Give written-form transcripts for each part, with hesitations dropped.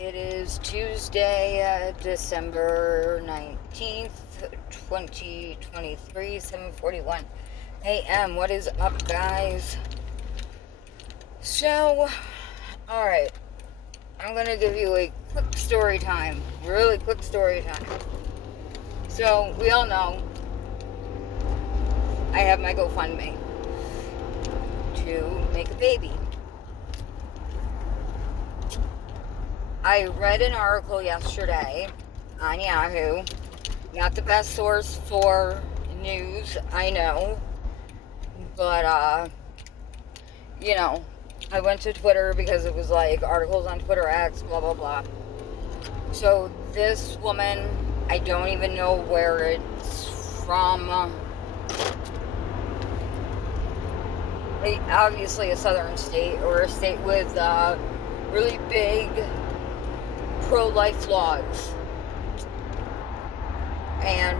It is Tuesday, December 19th, 2023, 7:41 a.m. What is up, guys? So, alright, I'm gonna give you a quick story time. Really quick story time. So, we all know I have my GoFundMe to make a baby. I read an article yesterday on Yahoo. Not the best source for news, I know. But, I went to Twitter because it was like articles on Twitter X, blah, blah, blah. So this woman, I don't even know where it's from. Obviously a southern state or a state with really big pro-life laws and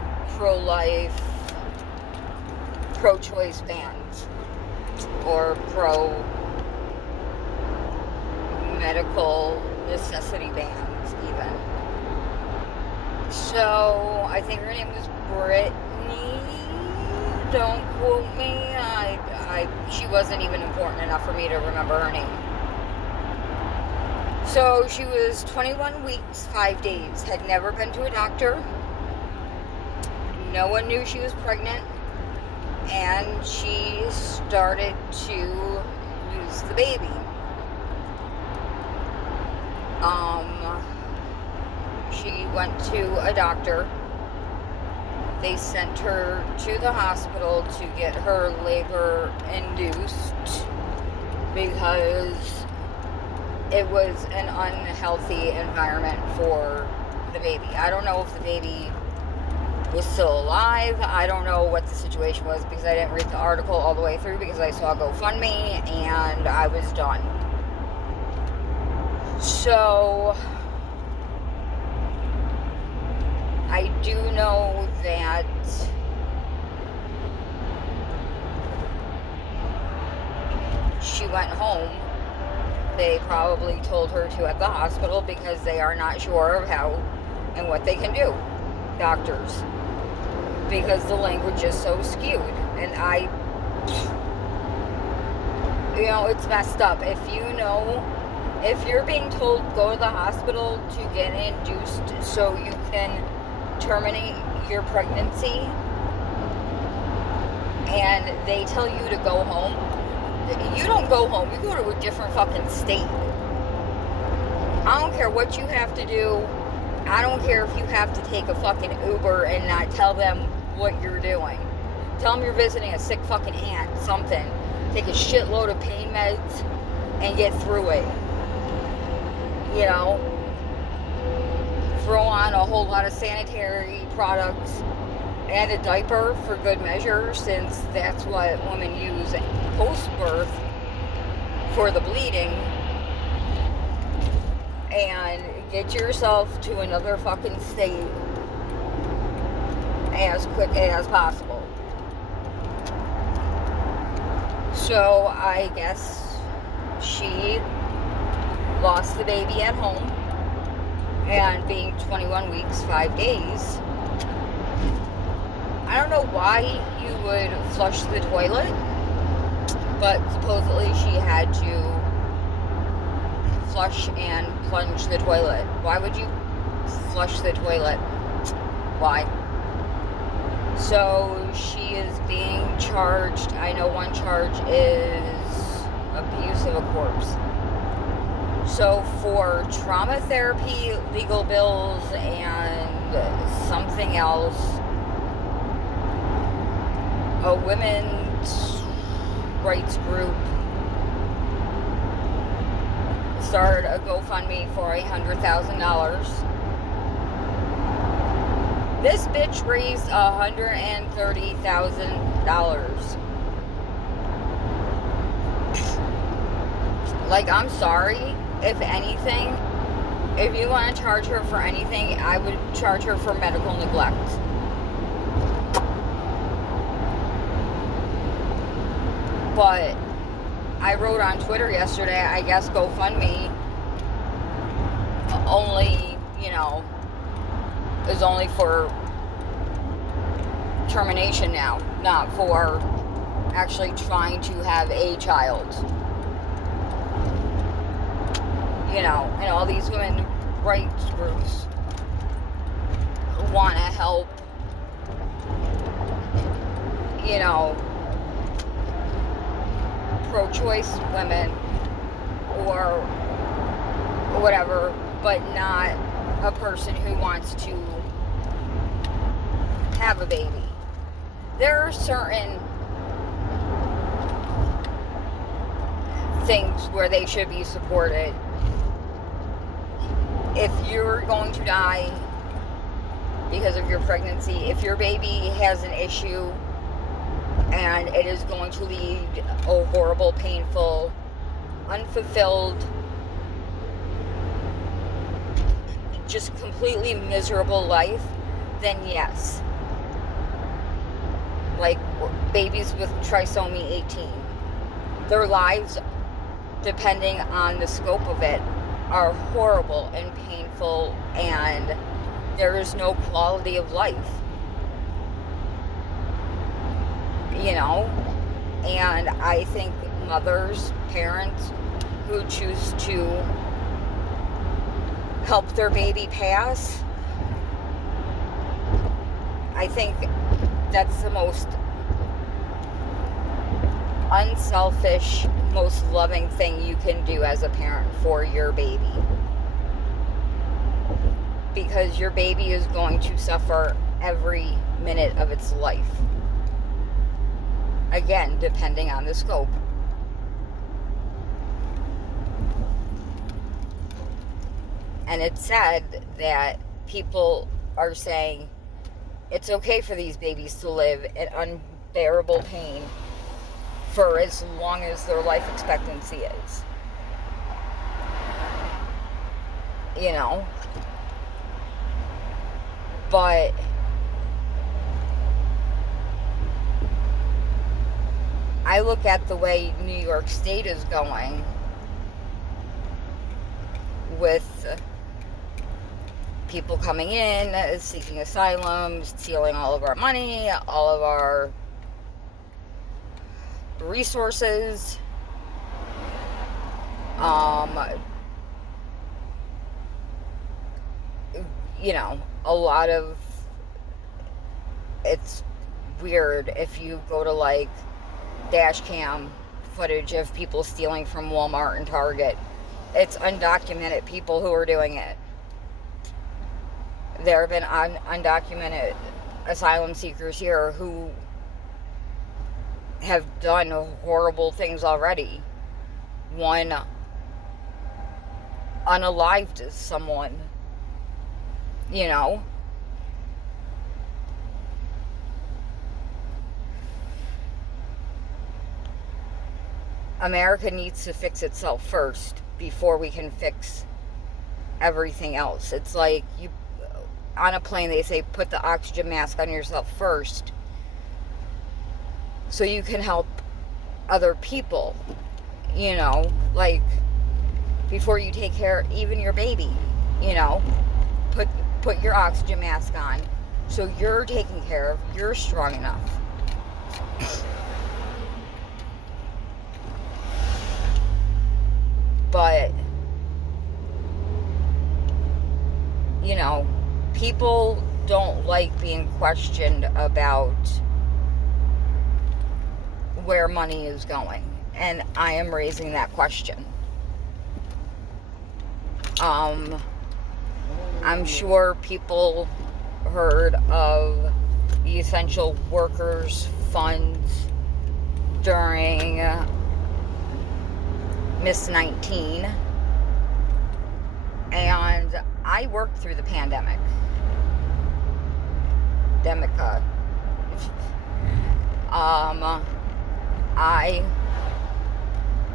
pro-choice bans or pro-medical necessity bans even. So I think her name was Brittany. Don't quote me. She wasn't even important enough for me to remember her name. So she was 21 weeks, 5 days, had never been to a doctor. No one knew she was pregnant. And she started to lose the baby. She went to a doctor. They sent her to the hospital to get her labor induced because it was an unhealthy environment for the baby. I don't know if the baby was still alive. I don't know what the situation was because I didn't read the article all the way through because I saw GoFundMe and I was done. So I do know that she went home. They probably told her to at the hospital because they are not sure of how and what they can do, doctors, because the language is so skewed. And it's messed up. If you're being told go to the hospital to get induced so you can terminate your pregnancy and they tell you to go home, you don't go home. You go to a different fucking state. I don't care what you have to do. I don't care if you have to take a fucking Uber and not tell them what you're doing. Tell them you're visiting a sick fucking aunt, something. Take a shitload of pain meds and get through it. Throw on a whole lot of sanitary products and a diaper for good measure, since that's what women use post-birth for the bleeding, and get yourself to another fucking state as quick as possible. So I guess she lost the baby at home, and being 21 weeks, 5 days, I don't know why you would flush the toilet, but supposedly she had to flush and plunge the toilet. Why would you flush the toilet? Why? So she is being charged. I know one charge is abuse of a corpse. So for trauma therapy, legal bills, and something else, a women's rights group started a GoFundMe for $100,000. This bitch raised $130,000. Like, I'm sorry. If anything, if you want to charge her for anything, I would charge her for medical neglect. But I wrote on Twitter yesterday, I guess GoFundMe only, is only for termination now, not for actually trying to have a child. And all these women rights groups want to help, pro-choice women or whatever, but not a person who wants to have a baby. There are certain things where they should be supported. If you're going to die because of your pregnancy, if your baby has an issue and it is going to lead a horrible, painful, unfulfilled, just completely miserable life, then yes. Like babies with trisomy 18. Their lives, depending on the scope of it, are horrible and painful, and there is no quality of life. And I think mothers, parents who choose to help their baby pass, I think that's the most unselfish, most loving thing you can do as a parent for your baby. Because your baby is going to suffer every minute of its life. Again, depending on the scope. And it's sad that people are saying it's okay for these babies to live in unbearable pain for as long as their life expectancy is. But I look at the way New York State is going with people coming in, seeking asylum, stealing all of our money, all of our resources. A lot of, it's weird if you go to like dash cam footage of people stealing from Walmart and Target. It's undocumented people who are doing it. There have been undocumented asylum seekers here who have done horrible things already. One unalived someone. America needs to fix itself first before we can fix everything else. It's like on a plane they say put the oxygen mask on yourself first so you can help other people, like before you take care of even your baby, put your oxygen mask on so you're taken care of, you're strong enough. But people don't like being questioned about where money is going, and I am raising that question. I'm sure people heard of the Essential Workers Funds during Miss 19, and I worked through the pandemic. I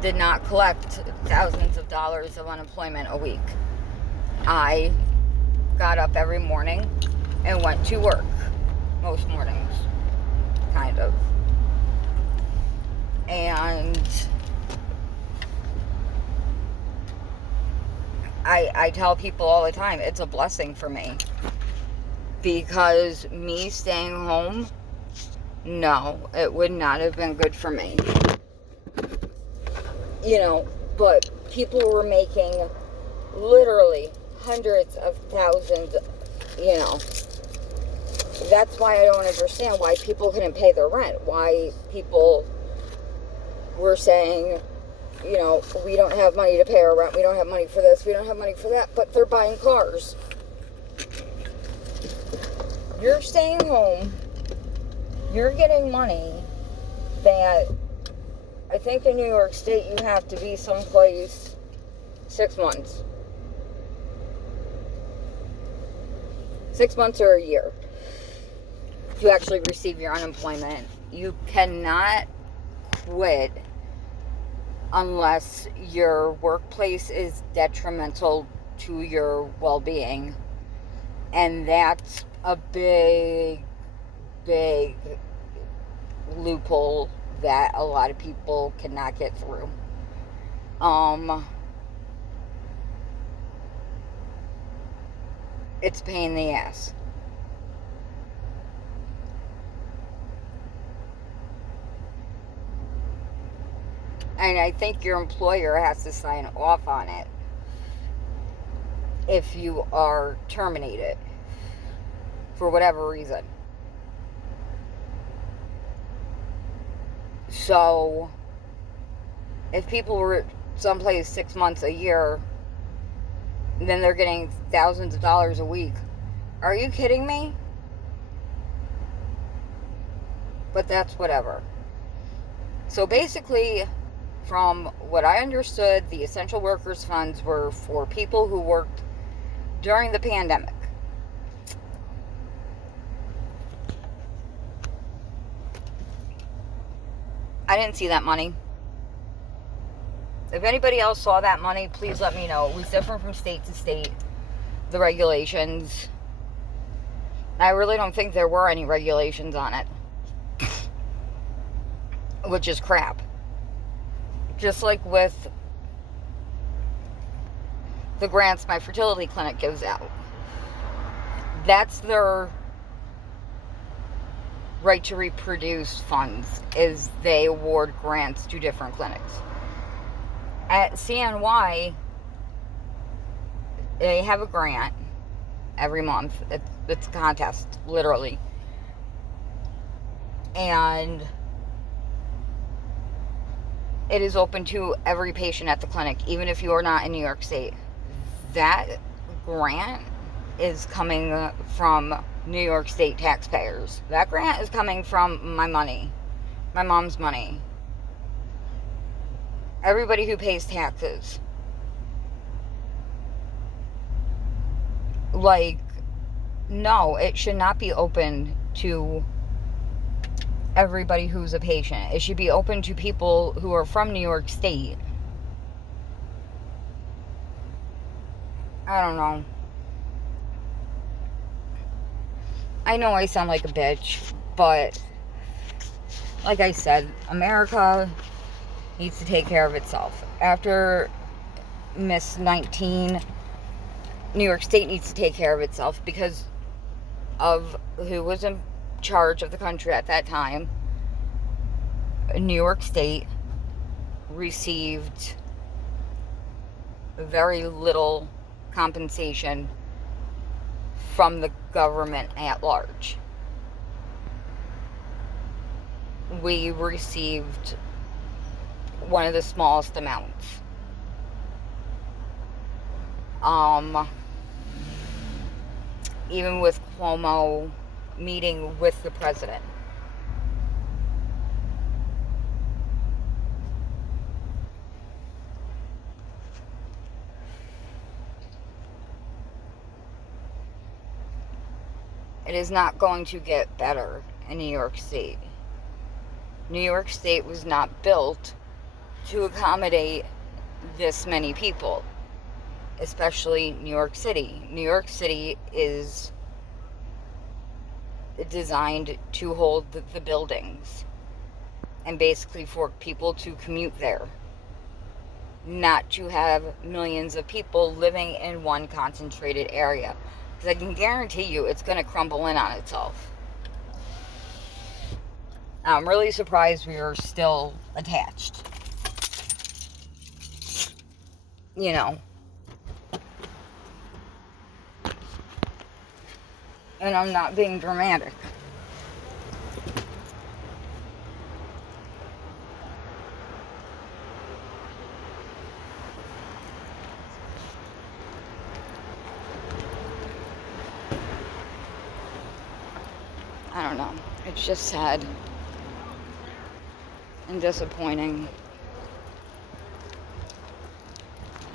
did not collect thousands of dollars of unemployment a week. I got up every morning and went to work. Most mornings, kind of. And I tell people all the time, it's a blessing for me. Because me staying home, no, it would not have been good for me. You know, but people were making literally hundreds of thousands, you know. That's why I don't understand why people couldn't pay their rent. Why people were saying, you know, we don't have money to pay our rent. We don't have money for this. We don't have money for that. But they're buying cars. You're staying home. You're getting money that I think in New York State you have to be someplace 6 months. 6 months or a year to actually receive your unemployment. You cannot quit unless your workplace is detrimental to your well-being. And that's a big loophole that a lot of people cannot get through. It's a pain in the ass. And I think your employer has to sign off on it if you are terminated for whatever reason. So, if people were someplace 6 months, a year, then they're getting thousands of dollars a week. Are you kidding me? But that's whatever. So basically, from what I understood, the essential workers funds were for people who worked during the pandemic. I didn't see that money. If anybody else saw that money, please let me know. It was different from state to state, the regulations. I really don't think there were any regulations on it, which is crap. Just like with the grants my fertility clinic gives out. That's their right to reproduce funds, is they award grants to different clinics. At CNY, they have a grant every month. It's a contest, literally. And it is open to every patient at the clinic, even if you are not in New York State. That grant is coming from New York State taxpayers. That grant is coming from my money, my mom's money. Everybody who pays taxes. Like, no, it should not be open to everybody who's a patient. It should be open to people who are from New York State. I don't know. I know I sound like a bitch, but like I said, America needs to take care of itself. After Miss 19, New York State needs to take care of itself because of who was in charge of the country at that time. New York State received very little compensation from the government at large. We received one of the smallest amounts. Even with Cuomo meeting with the president. It is not going to get better in New York State. New York State was not built to accommodate this many people, especially New York City. New York City is designed to hold the buildings and basically for people to commute there. not to have millions of people living in one concentrated area. Because I can guarantee you it's going to crumble in on itself. I'm really surprised we are still attached. You know. And I'm not being dramatic. I don't know. It's just sad and disappointing.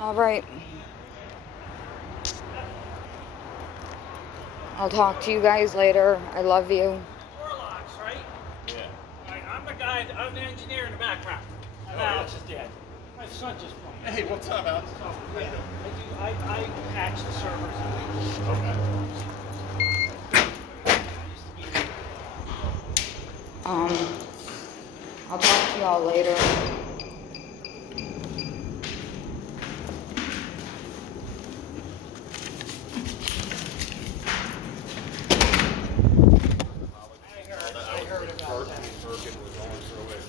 All right. I'll talk to you guys later. I love you. Warlocks, right? Yeah. I'm the guy, I'm the engineer in the background. I'm Alex's dad. My son just phoned me. Hey, what's up, Alex? So, yeah, I patch the servers. Okay. I'll talk to y'all later. I heard about that. Circuit was going through it,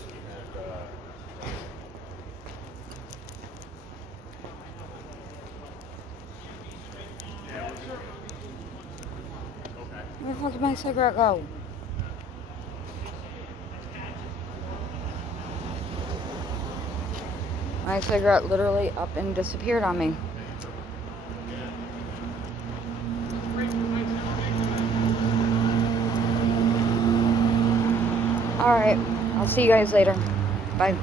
Where the fuck did my cigarette go? My cigarette literally up and disappeared on me. Alright, I'll see you guys later. Bye.